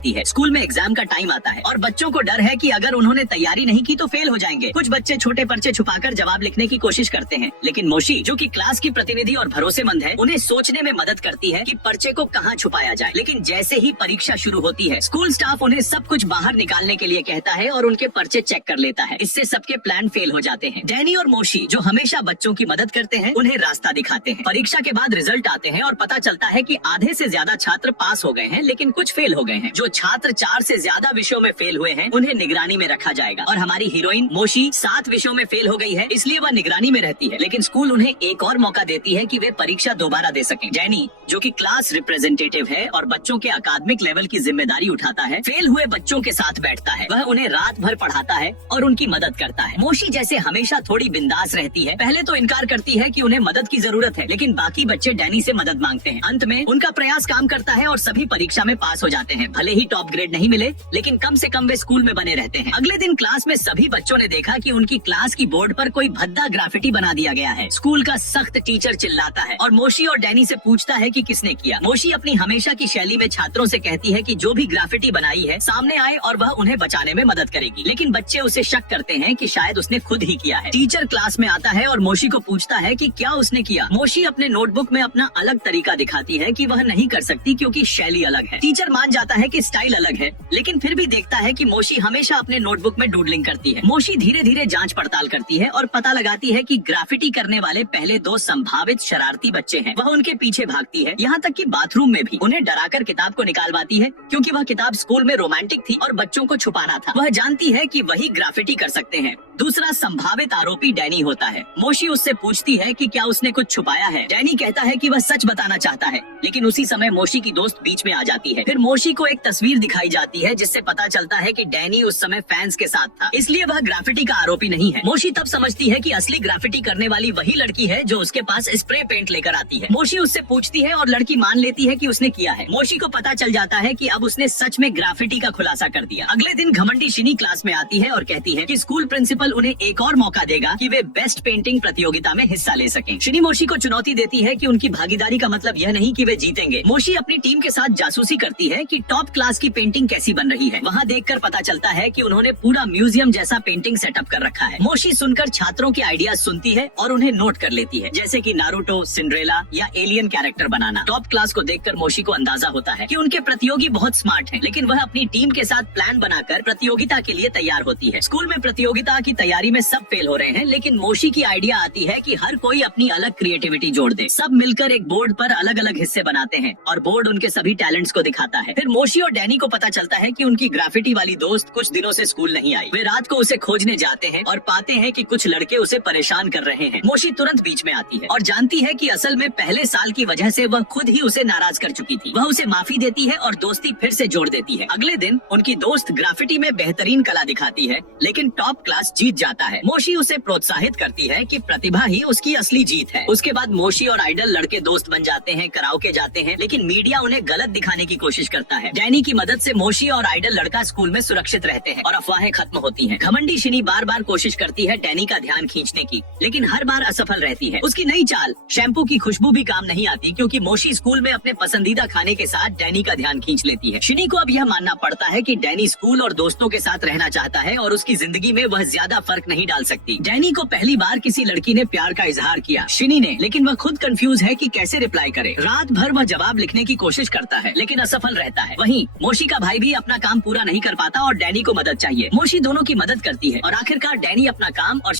है। स्कूल में एग्जाम का टाइम आता है और बच्चों को डर है कि अगर उन्होंने तैयारी नहीं की तो फेल हो जाएंगे। कुछ बच्चे छोटे पर्चे छुपाकर जवाब लिखने की कोशिश करते हैं, लेकिन मोशी जो कि क्लास की प्रतिनिधि और भरोसेमंद है, उन्हें सोचने में मदद करती है कि पर्चे को कहाँ छुपाया जाए। लेकिन जैसे ही परीक्षा शुरू होती है, स्कूल स्टाफ उन्हें सब कुछ बाहर निकालने के लिए कहता है और उनके पर्चे चेक कर लेता है। इससे सबके प्लान फेल हो जाते हैं। डैनी और मोशी जो हमेशा बच्चों की मदद करते हैं, उन्हें रास्ता दिखाते हैं। परीक्षा के बाद रिजल्ट आते हैं और पता चलता है कि आधे से ज्यादा छात्र पास हो गए हैं, लेकिन कुछ फेल हो गए हैं। जो छात्र 4 से ज्यादा विषयों में फेल हुए हैं, उन्हें निगरानी में रखा जाएगा। और हमारी हीरोइन मोशी 7 विषयों में फेल हो गई है, इसलिए वह निगरानी में रहती है। लेकिन स्कूल उन्हें एक और मौका देती है कि वे परीक्षा दोबारा दे सकें। डैनी जो कि क्लास रिप्रेजेंटेटिव है और बच्चों के अकादमिक लेवल की जिम्मेदारी उठाता है, फेल हुए बच्चों के साथ बैठता है। वह उन्हें रात भर पढ़ाता है और उनकी मदद करता है। मोशी जैसे हमेशा थोड़ी बिंदास रहती है। पहले तो इनकार करती है कि उन्हें मदद की जरूरत है, लेकिन बाकी बच्चे डैनी से मदद मांगते हैं। अंत में उनका प्रयास काम करता है और सभी परीक्षा में पास हो जाते हैं। भले ही टॉप ग्रेड नहीं मिले, लेकिन कम से कम वे स्कूल में बने रहते हैं। अगले दिन क्लास में सभी बच्चों ने देखा कि उनकी क्लास की बोर्ड पर कोई भद्दा ग्राफिटी बना दिया गया है। स्कूल का सख्त टीचर चिल्लाता है और मोशी और डैनी से पूछता है कि किसने किया। मोशी अपनी हमेशा की शैली में छात्रों से कहती है कि जो भी ग्राफिटी बनाई है सामने आए और वह उन्हें बचाने में मदद करेगी। लेकिन बच्चे उसे शक करते हैं कि शायद उसने खुद ही किया है। टीचर क्लास में आता है और मोशी को पूछता है कि क्या उसने किया। मोशी अपने नोटबुक में अपना अलग तरीका दिखाती है कि वह नहीं कर सकती क्योंकि शैली अलग है। टीचर मान जाता है कि स्टाइल अलग है, लेकिन फिर भी देखता है कि मोशी हमेशा अपने नोटबुक में डूडलिंग करती है। मोशी धीरे धीरे जांच पड़ताल करती है और पता लगाती है कि ग्राफिटी करने वाले पहले 2 संभावित शरारती बच्चे हैं। वह उनके पीछे भागती है, यहाँ तक कि बाथरूम में भी उन्हें डराकर किताब को निकालवाती है, क्योंकि वह किताब स्कूल में रोमांटिक थी और बच्चों को छुपाना था। वह जानती है कि वही ग्राफिटी कर सकते हैं। दूसरा संभावित आरोपी डैनी होता है। मोशी उससे पूछती है कि क्या उसने कुछ छुपाया है। डैनी कहता है कि वह सच बताना चाहता है, लेकिन उसी समय मोशी की दोस्त बीच में आ जाती है। फिर मोशी को एक तस्वीर दिखाई जाती है जिससे पता चलता है कि डैनी उस समय फैंस के साथ था, इसलिए वह ग्राफिटी का आरोपी नहीं है। मोशी तब समझती है कि असली ग्राफिटी करने वाली वही लड़की है जो उसके पास स्प्रे पेंट लेकर आती है। मोशी उससे पूछती है और लड़की मान लेती है कि उसने किया है। मोशी को पता चल जाता है कि अब उसने सच में ग्राफिटी का खुलासा कर दिया। अगले दिन घमंडी शिनी क्लास में आती है और कहती है कि स्कूल प्रिंसिपल उन्हें एक और मौका देगा कि वे बेस्ट पेंटिंग प्रतियोगिता में हिस्सा ले सकें। शिनी मोशी को चुनौती देती है कि उनकी भागीदारी का मतलब यह नहीं कि वे जीतेंगे। मोशी अपनी टीम के साथ जासूसी करती है कि टॉप क्लास की पेंटिंग कैसी बन रही है। वहाँ देखकर पता चलता है कि उन्होंने पूरा म्यूजियम जैसा पेंटिंग सेटअप कर रखा है। मोशी सुनकर छात्रों के आइडियाज सुनती है और उन्हें नोट कर लेती है, जैसे कि नारुतो, सिंड्रेला या एलियन कैरेक्टर बनाना। टॉप क्लास को देखकर मोशी को अंदाजा होता है कि उनके प्रतियोगी बहुत स्मार्ट हैं, लेकिन वह अपनी टीम के साथ प्लान बनाकर प्रतियोगिता के लिए तैयार होती है। स्कूल में प्रतियोगिता की तैयारी में सब फेल हो रहे हैं, लेकिन मोशी की आइडिया आती है कि हर कोई अपनी अलग क्रिएटिविटी जोड़ दे। सब मिलकर एक बोर्ड पर अलग अलग हिस्से बनाते हैं और बोर्ड उनके सभी टैलेंट्स को दिखाता है। फिर मोशी और डैनी को पता चलता है कि उनकी ग्राफिटी वाली दोस्त कुछ दिनों से स्कूल नहीं आई। वे रात को उसे खोजने जाते हैं और पाते हैं कि कुछ लड़के उसे परेशान कर रहे हैं। मोशी तुरंत बीच में आती है और जानती है कि असल में पहले साल की वजह से वह खुद ही उसे नाराज कर चुकी थी। वह उसे माफी देती है और दोस्ती फिर से जोड़ देती है। अगले दिन उनकी दोस्त ग्राफिटी में बेहतरीन कला दिखाती है, लेकिन टॉप क्लास जीत जाता है। मोशी उसे प्रोत्साहित करती है कि प्रतिभा ही उसकी असली जीत है। उसके बाद मोशी और आइडल लड़के दोस्त बन जाते हैं, कराओके जाते हैं, लेकिन मीडिया उन्हें गलत दिखाने की कोशिश करता है। डैनी की मदद से मोशी और आइडल लड़का स्कूल में सुरक्षित रहते हैं और अफवाहें खत्म होती हैं। घमंडी शिनी बार बार कोशिश करती है डैनी का ध्यान खींचने की, लेकिन हर बार असफल रहती है। उसकी नई चाल शैम्पू की खुशबू भी काम नहीं आती, क्योंकि मोशी स्कूल में अपने पसंदीदा खाने के साथ डैनी का ध्यान खींच लेती है। शिनी को अब यह मानना पड़ता है कि डैनी स्कूल और दोस्तों के साथ रहना चाहता है और उसकी जिंदगी में वह ज्यादा फर्क नहीं डाल सकती। डैनी को पहली बार किसी लड़की ने प्यार का इजहार किया, शिनी ने, लेकिन वह खुद कंफ्यूज है कि कैसे रिप्लाई करे। रात भर वह जवाब लिखने की कोशिश करता है, लेकिन असफल रहता है। वहीं मोशी का भाई भी अपना काम पूरा नहीं कर पाता और डैनी को मदद चाहिए। मोशी दोनों की मदद करती है और आखिरकार डैनी अपना काम और